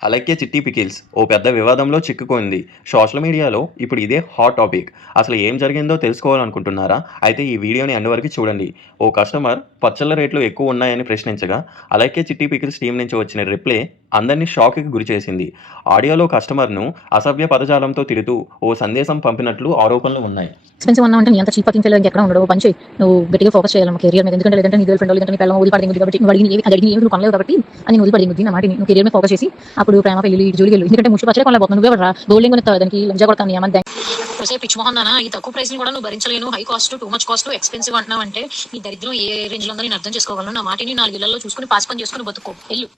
అలక్కే చిట్టి పికిల్స్ ఓ పెద్ద వివాదంలో చిక్కుకుంది. సోషల్ మీడియాలో ఇప్పుడు ఇదే హాట్ టాపిక్. అసలు ఏం జరిగిందో తెలుసుకోవాలనుకుంటున్నారా? అయితే ఈ వీడియోని ఎండ్ వరకు చూడండి. ఓ కస్టమర్ పచ్చళ్ళ రేట్లు ఎక్కువ ఉన్నాయని ప్రశ్నించగా, అలక్కే చిట్టి పికిల్స్ టీం నుంచి వచ్చిన రిప్లై అందరినీ షాక్‌కి గురిచేసింది. ఆడియోలో కస్టమర్‌ను అసభ్య పదజాలంతో తిడుతూ ఓ సందేశం పంపినట్లు ఆరోపణలు ఉన్నాయి. ఎక్స్‌పెన్సివ్ అన్నావు అంటే నీ అంత చీప్ థింక్ ఫెలో ఇంకెక్కడ ఉండడు. ఓ పని చెయ్యి. నువ్వు గట్టిగా ఫోకస్ చేయాలి నీ కెరియర్ మీద. ఎందుకంటే లేదంటే నీ గర్ల్ ఫ్రెండ్ లేదంటే నీ పిల్లం ఊదిపడింది కాబట్టి నువ్వు అడిగిన ఏమి నువ్వు కొనలేవు కాబట్టి అని నేను ఊదిపడింది నా మాటిని. నువ్వు కెరియర్ మీద ఫోకస్ చేసి అప్పుడు ప్రేమ పెళ్లి జోలికి వెళ్ళు. ఎందుకంటే ముష్టి పచ్చడి కొనలేకపోతున్నావు. నువ్వే రా గోల్డింగ్ కొనిస్తావు దానికి లంజా కొడతాను నీ అమ్మ. పిచ్ మొహం దానా ఈ తక్కువ ప్రైస్ ని కూడా నువ్వు భరించలేను. High cost too much cost expensive అంటున్నావు అంటే నీ దరిద్రం ఏ రేంజ్ లో ఉందో నేను అర్థం చేసుకోగలను. నా మాటిని 4 ఇళ్లలో చూసుకుని పాస్ పని చేసుకుని బతుకో వెళ్ళు.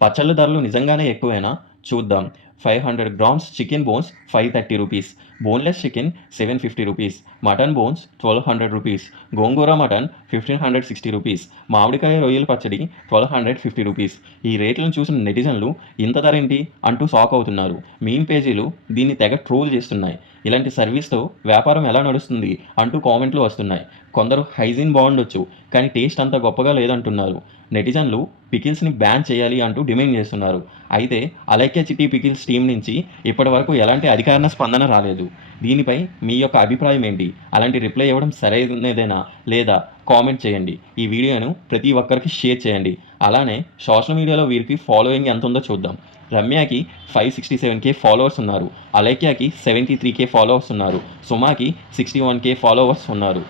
పచ్చళ్ళ ధరలు నిజంగానే ఎక్కువేనా? చూద్దాం. 500 grams chicken bones ₹530, boneless chicken ₹750, mutton bones ₹1200, గోంగూర మటన్ ₹1560, మామిడికాయ రొయ్యల పచ్చడి ₹1250. ఈ రేట్లను చూసిన నెటిజన్లు ఇంత ధరేంటి అంటూ షాక్ అవుతున్నారు. మీమ్ పేజీలు దీన్ని తెగ ట్రోల్ చేస్తున్నాయి. ఇలాంటి సర్వీస్‌తో వ్యాపారం ఎలా నడుస్తుంది అంటూ కామెంట్లు వస్తున్నాయి. కొందరు హైజీన్ బావుండొచ్చు, కానీ టేస్ట్ అంత గొప్పగా లేదంటున్నారు. నెటిజన్లు పికిల్స్‌ని బ్యాన్ చేయాలి అంటూ డిమాండ్ చేస్తున్నారు. అయితే అలైక్య చిట్టి పికిల్స్ టీం నుంచి ఇప్పటివరకు ఎలాంటి అధికారిక స్పందన రాలేదు. దీనిపై మీ యొక్క అభిప్రాయం ఏంటి? అలాంటి రిప్లై ఇవ్వడం సరైనదేనా లేదా? కామెంట్ చేయండి. ఈ వీడియోను ప్రతి ఒక్కరికి షేర్ చేయండి. అలానే సోషల్ మీడియాలో వీరికి ఫాలోయింగ్ ఎంత ఉందో చూద్దాం. రమ్యకి 567K ఫాలోవర్స్ ఉన్నారు. అలైక్యకి 73K ఫాలోవర్స్ ఉన్నారు. సుమాకి 61K ఫాలోవర్స్ ఉన్నారు.